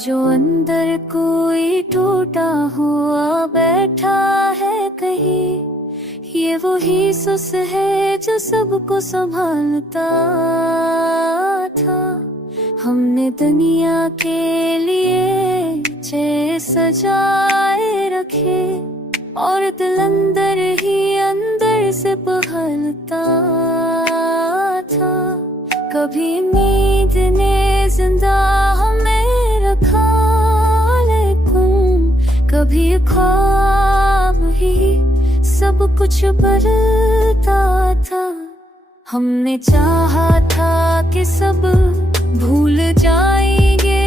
जो अंदर कोई टूटा हुआ बैठा है कहीं, ये वही सुस है जो सबको संभालता था। हमने दुनिया के लिए जय सजाए रखे और दिल अंदर ही अंदर से बहलता था। कभी नींद ने जिंदा हमें रखा, लेकिन कभी ख्वाब ही सब कुछ बदलता था। हमने चाहा था कि सब भूल जाएंगे,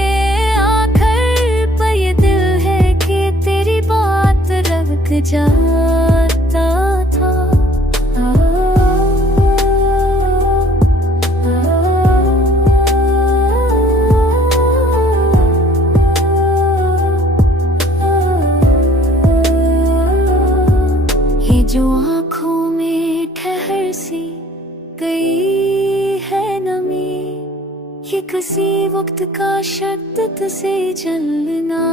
आखिर पर ये दिल है कि तेरी बात रख जाता था। ये जो आँखों में ठहर सी गई है नमी, ये किसी वक्त का शद्दत से जलना